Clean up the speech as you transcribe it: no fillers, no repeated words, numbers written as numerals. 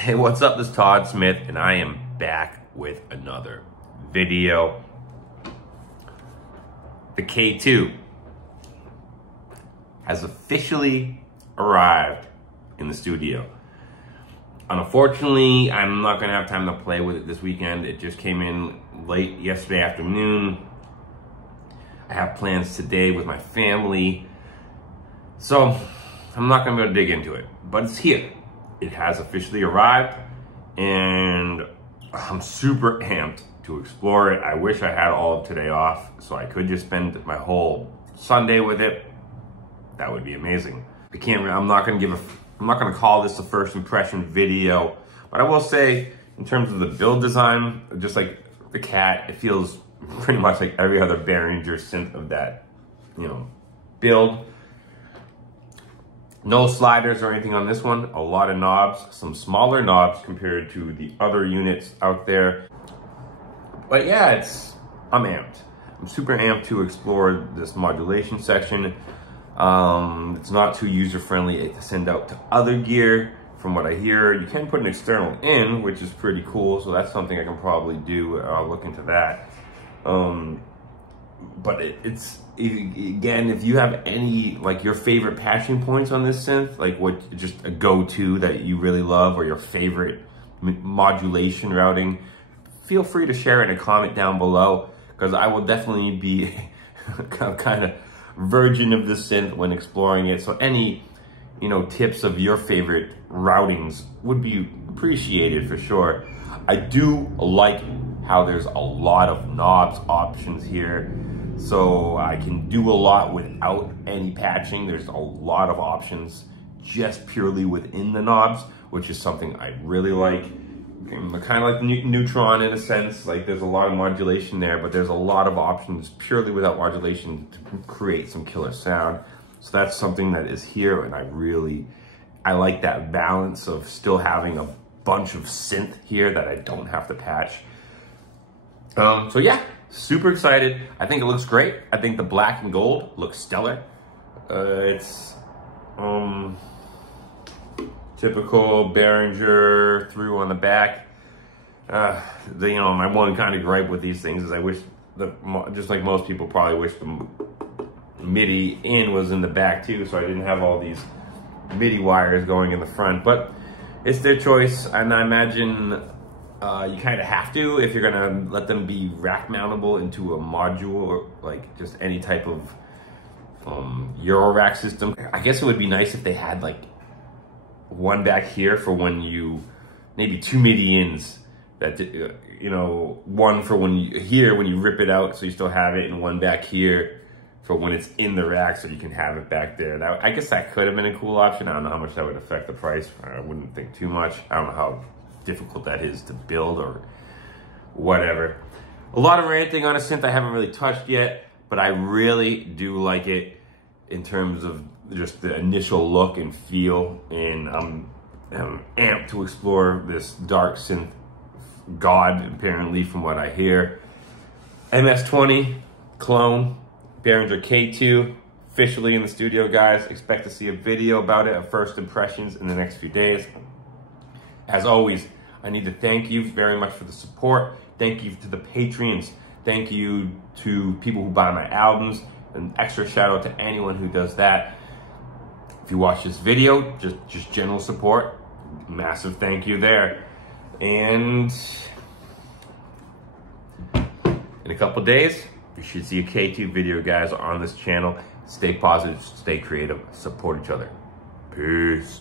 Hey, what's up? This is Todd Smith, and I am back with another video. The K2 has officially arrived in the studio. Unfortunately, I'm not gonna have time to play with it this weekend. It just came in late yesterday afternoon. I have plans today with my family, so I'm not gonna be able to dig into it, but it's here. It has officially arrived, and I'm super amped to explore it. I wish I had all of today off so I could just spend my whole Sunday with it. That would be amazing. I'm not gonna call this a first impression video, but I will say, in terms of the build design, just like the Cat, it feels pretty much like every other Behringer synth of that, build. No sliders or anything on this one. A lot of knobs, some smaller knobs compared to the other units out there. But yeah, I'm amped. I'm super amped to explore this modulation section. It's not too user-friendly to send out to other gear. From what I hear, you can put an external in, which is pretty cool. So that's something I can probably do. I'll look into that. But it's again, if you have any, like, your favorite patching points on this synth, like what just a go-to that you really love, or your favorite modulation routing, feel free to share it in a comment down below, because I will definitely be kind of virgin of this synth when exploring it. So any tips of your favorite routings would be appreciated for sure. I do like how there's a lot of knobs options here, so I can do a lot without any patching. There's a lot of options just purely within the knobs, which is something I really like. Kind of like Neutron in a sense. Like, there's a lot of modulation there, but there's a lot of options purely without modulation to create some killer sound. So that's something that is here, and I like that balance of still having a bunch of synth here that I don't have to patch. So yeah, super excited. I think it looks great. I think the black and gold looks stellar. It's typical Behringer through on the back. My one kind of gripe with these things is I wish, just like most people probably wish, the MIDI in was in the back too, so I didn't have all these MIDI wires going in the front. But it's their choice, and I imagine you kind of have to if you're gonna let them be rack mountable into a module, or like just any type of Euro rack system. I guess it would be nice if they had like one back here for when maybe two MIDI ins, that one for when you rip it out, so you still have it, and one back here for when it's in the rack, so you can have it back there. I guess that could have been a cool option. I don't know how much that would affect the price. I wouldn't think too much. I don't know how difficult that is to build or whatever. A lot of ranting on a synth I haven't really touched yet, but I really do like it in terms of just the initial look and feel, and I'm amped to explore this dark synth god, apparently, from what I hear. MS-20 clone Behringer K2 officially in the studio, guys. Expect to see a video about it, of first impressions, in the next few days. As always, I need to thank you very much for the support. Thank you to the Patreons. Thank you to people who buy my albums. An extra shout out to anyone who does that. If you watch this video, just general support, massive thank you there. And in a couple days, you should see a K2 video, guys, on this channel. Stay positive, stay creative, support each other. Peace.